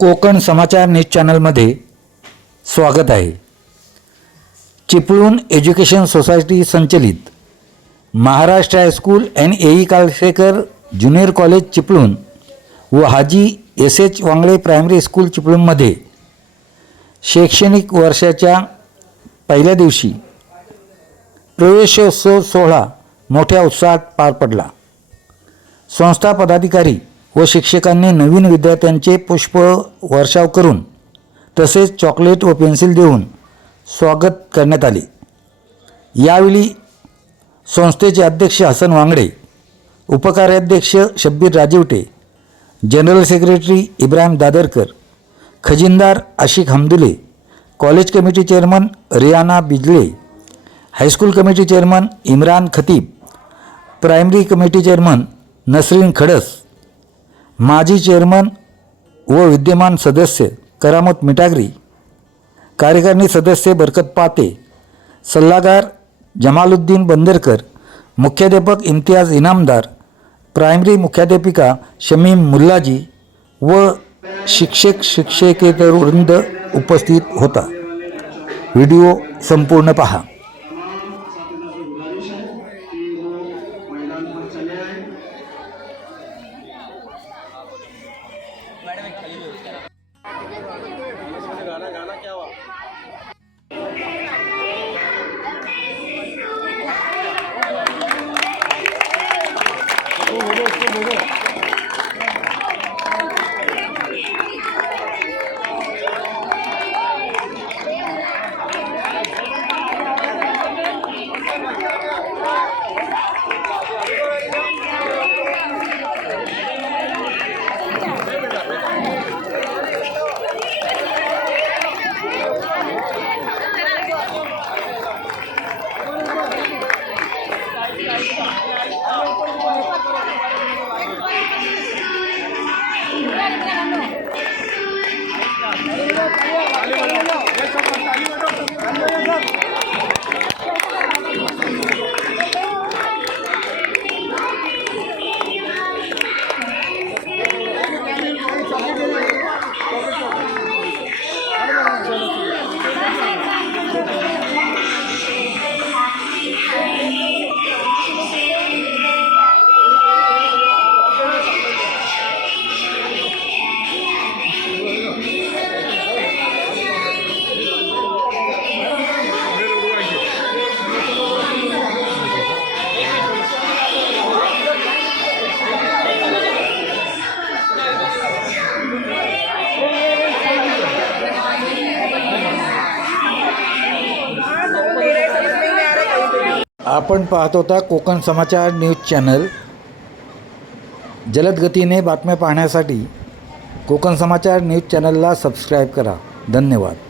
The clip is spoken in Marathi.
कोकण समाचार न्यूज चॅनलमध्ये स्वागत आहे। चिपळूण एज्युकेशन सोसायटी संचलित Maharashtra high school and A E. Kalsekar junior college Chiplun व Haji S H. Wangle primary school चिपळूणमध्ये शैक्षणिक वर्षाच्या पहिल्या दिवशी प्रवेशोत्सव सोहळा मोठ्या उत्साहात पार पडला। संस्था पदाधिकारी व शिक्षकांनी नवीन विद्यार्थ्यांचे पुष्प वर्षाव करून तसेच चॉकलेट व पेन्सिल देऊन स्वागत करण्यात आले। यावेळी संस्थेचे अध्यक्ष हसन वांगडे, उपकार्याध्यक्ष शब्बीर राजिवटे, जनरल सेक्रेटरी इब्राहिम दादरकर, खजिनदार Ashiq Hamdule, college committee chairman Riyana Bijle, high school committee chairman Imran Khatib, primary committee chairman Nasreen Khadas, माजी चेअरमन व विद्यमान सदस्य करामत मिटागरी, कार्यकारिणी सदस्य बरकत पाते, सल्लागार जमालुद्दीन बंदरकर, मुख्याध्यापक इम्तियाज इनामदार, प्रायमरी मुख्याध्यापिका शमीम मुल्लाजी व शिक्षक शिक्षकेतर वृंद उपस्थित होता। व्हिडिओ संपूर्ण पहा। आपण पाहत होता कोकण समाचार न्यूज चॅनल। जलद गतीने बातम्या पाहण्यासाठी कोकण समाचार न्यूज चॅनलला सबस्क्राईब करा। धन्यवाद।